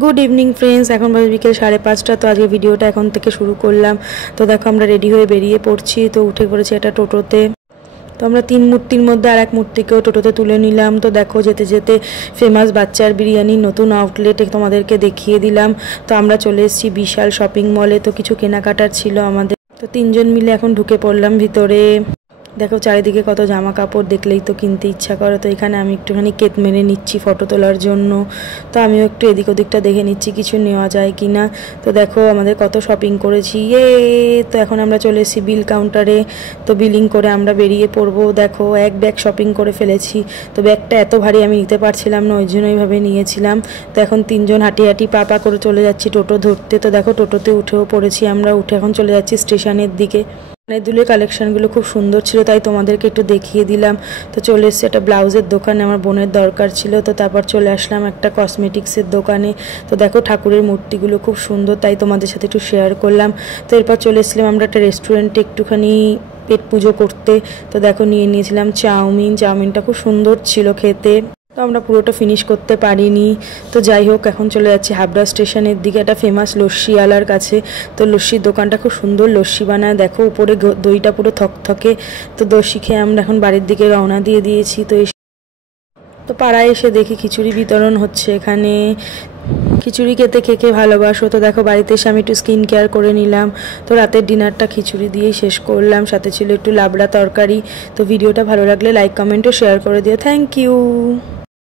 Good evening friends, এখন বাজে বিকেল 5:30। তো আজকে ভিডিওটা এখন থেকে শুরু করলাম। তো দেখো আমরা রেডি হয়ে বেরিয়ে পড়ছি। তো উঠে পড়েছি একটা টোটোতে। তো আমরা 3 মূর্তির মধ্যে আর এক মূর্তিকেও টোটোতে তুলে নিলাম। তো দেখো যেতে যেতে ফেমাস বাচ্চার বিরিয়ানির নতুন আউটলেট তোমাদেরকে দেখিয়ে দিলাম। তো আমরা চলে এসেছি বিশাল শপিং মলে। তো কিছু কেনাকাটার ছিল আমাদের। তো 3 জন মিলে এখন ঢুকে পড়লাম ভিতরে। দেখো চারিদিকে কত জামা কাপড়, দেখলেই তো কিনতে ইচ্ছা করে। তো এখানে আমি একটুখানি কেত মেরে নিচ্ছি ফটো তোলার জন্য। তো আমিও একটু এদিক ওদিকটা দেখে নিচ্ছি কিছু নেওয়া যায় কি না। তো দেখো আমাদের কত শপিং করেছি। তো এখন আমরা চলে এসেছি বিল কাউন্টারে। তো বিলিং করে আমরা বেরিয়ে পড়বো। দেখো এক ব্যাগ শপিং করে ফেলেছি। তো ব্যাগটা এত ভারী আমি নিতে পারছিলাম না, ওই জন্য ওইভাবে নিয়েছিলাম। তো এখন 3 জন হাঁটি হাঁটি পা করে চলে যাচ্ছি টোটো ধরতে। তো দেখো টোটোতে উঠেও পড়েছি আমরা। উঠে এখন চলে যাচ্ছি স্টেশনের দিকে। দুলের কালেকশনগুলো খুব সুন্দর ছিল, তাই তোমাদেরকে একটু দেখিয়ে দিলাম। তো চলে এসেছি একটা ব্লাউজের দোকানে, আমার বোনের দরকার ছিল। তো তারপর চলে আসলাম একটা কসমেটিক্সের দোকানে। তো দেখো ঠাকুরের মূর্তিগুলো খুব সুন্দর, তাই তোমাদের সাথে একটু শেয়ার করলাম। তো এরপর চলে এসেছিলাম আমরা একটা রেস্টুরেন্টে একটুখানি পেট পুজো করতে। তো দেখো নিয়েছিলাম চাউমিনটা খুব সুন্দর ছিল খেতে। তো আমরা পুরোটা ফিনিশ করতে পারিনি। তো যাই হোক, এখন চলে যাচ্ছি হাবড়া স্টেশনের দিকে, একটা ফেমাস লস্যিওয়ালার কাছে। তো লস্যির দোকানটা খুব সুন্দর লস্যি বানায়। দেখো উপরে দইটা পুরো থকথকে। তো দই খেয়ে আমরা এখন বাড়ির দিকে রওনা দিয়ে দিয়েছি। তো পাড়ায় এসে দেখি খিচুড়ি বিতরণ হচ্ছে এখানে। খিচুড়ি খেতে কে কে ভালোবাসো। তো দেখো বাড়িতে এসে আমি একটু স্কিন কেয়ার করে নিলাম। তো রাতের ডিনারটা খিচুড়ি দিয়েই শেষ করলাম, সাথে ছিল একটু লাবড়া তরকারি। তো ভিডিওটা ভালো লাগলে লাইক কমেন্ট ও শেয়ার করে দিও। Thank you.